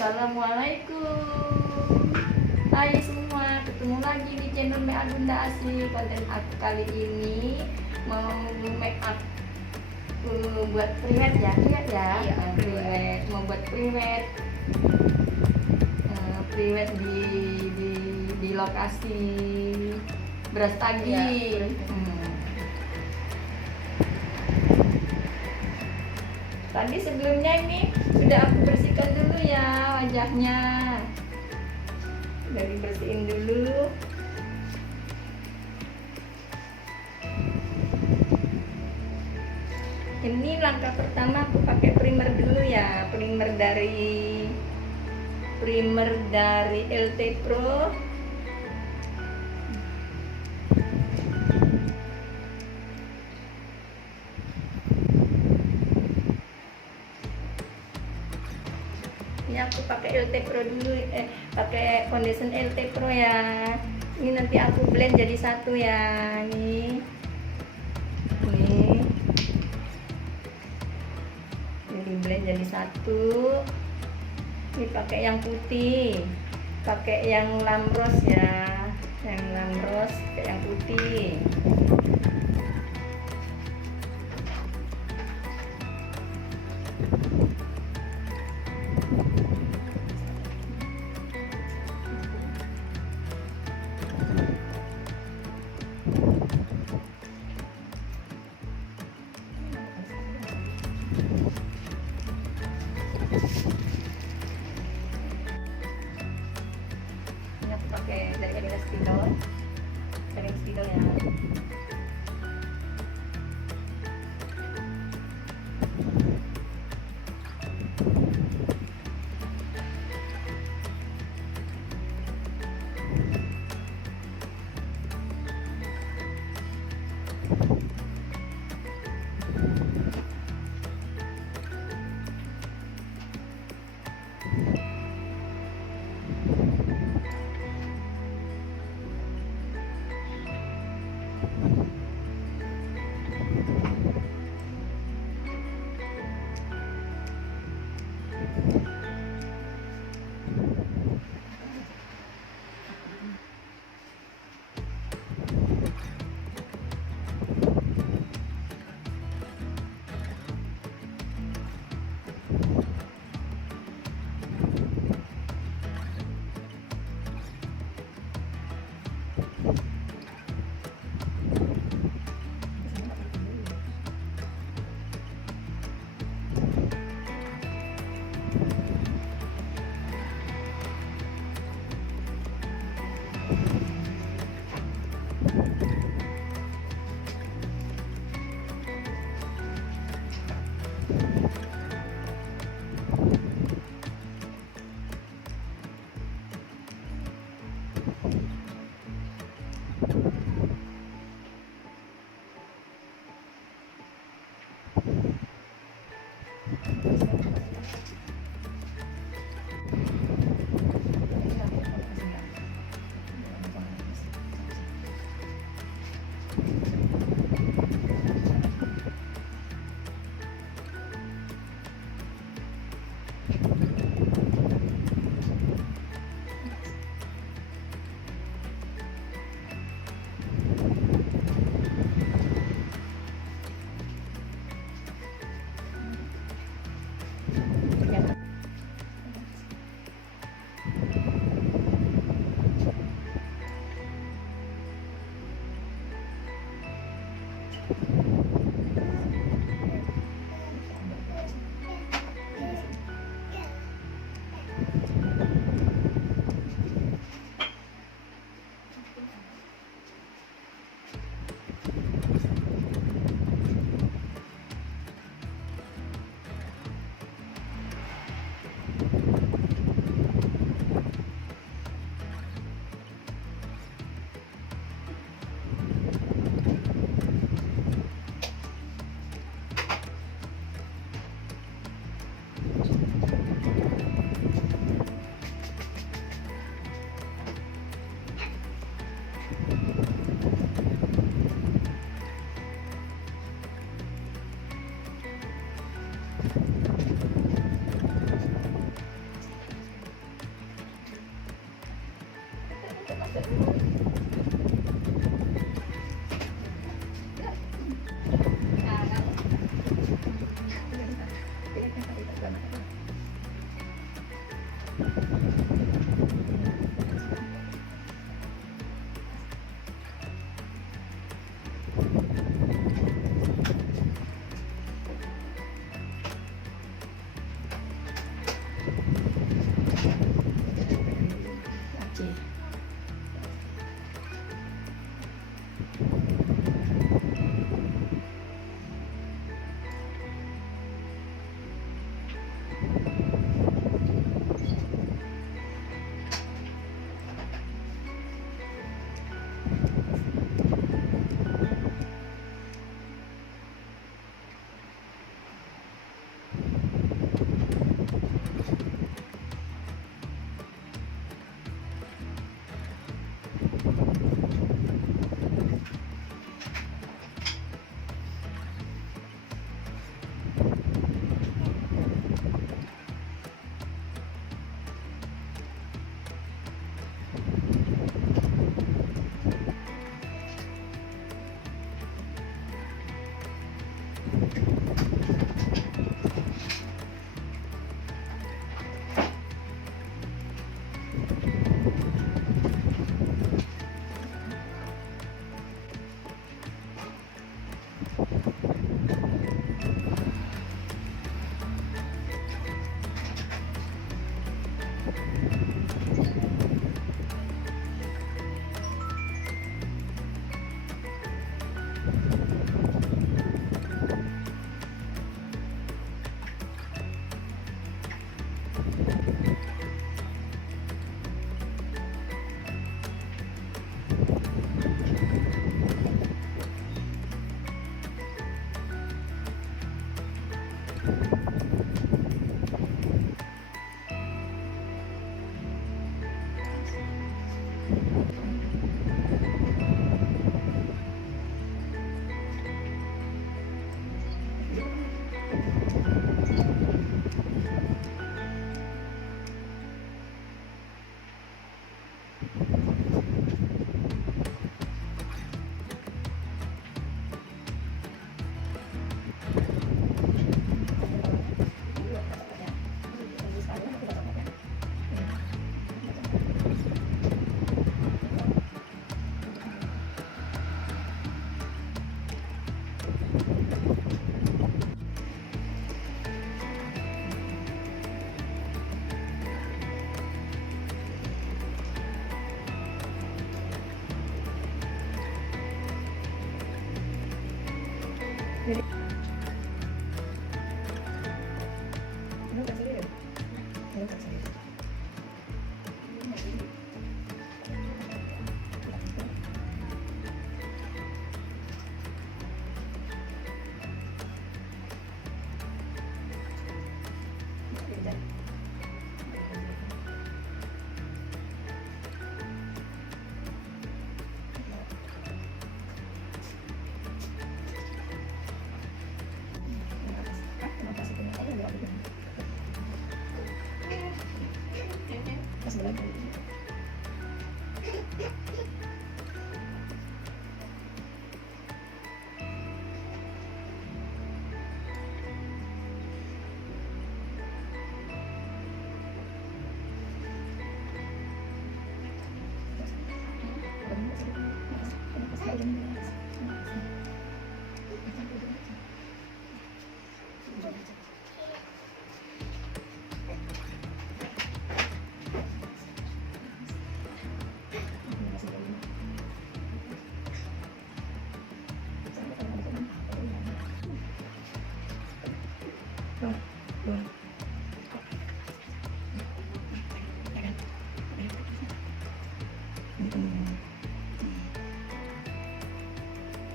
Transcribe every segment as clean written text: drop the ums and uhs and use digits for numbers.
Assalamualaikum. Hai semua, ketemu lagi di channel Make Up Bunda Asih. Konten aku kali ini mau make up buat priwet ya, Iya, priwet. Mau buat priwet, priwet di lokasi beras tagi. Iya, Tadi sebelumnya ini sudah aku bersihkan dulu ya wajahnya. Udah dibersihin dulu. Ini langkah pertama aku pakai primer dulu ya, primer dari LT Pro. Ini aku pakai LT Pro dulu, pakai foundation LT Pro ya. Ini nanti aku blend jadi satu ya. Ini jadi blend jadi satu. Ini pakai yang putih, pakai yang lamros ya, yang lamros, pakai yang putih. Ini aku pakai dari Adidas Spidol ya.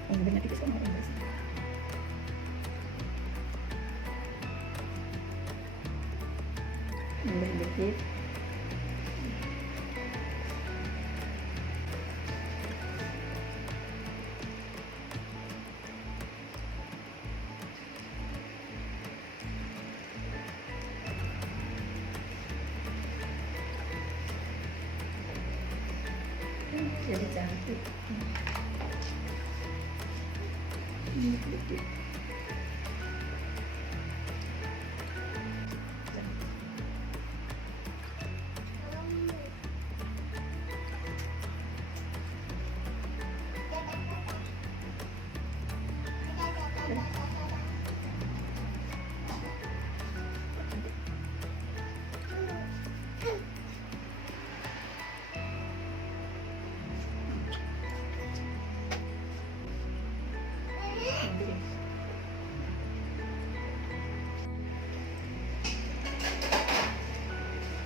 Jadi benar tipis kan dikit. Jadi cantik.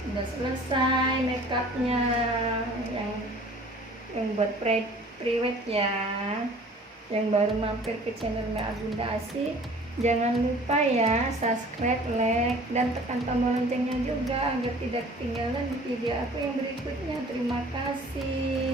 Udah selesai makeupnya yang buat prewed ya, yang baru mampir ke channel Mbak Agunda Asih, jangan lupa ya subscribe, like, dan tekan tombol loncengnya juga agar tidak ketinggalan video aku yang berikutnya. Terima kasih.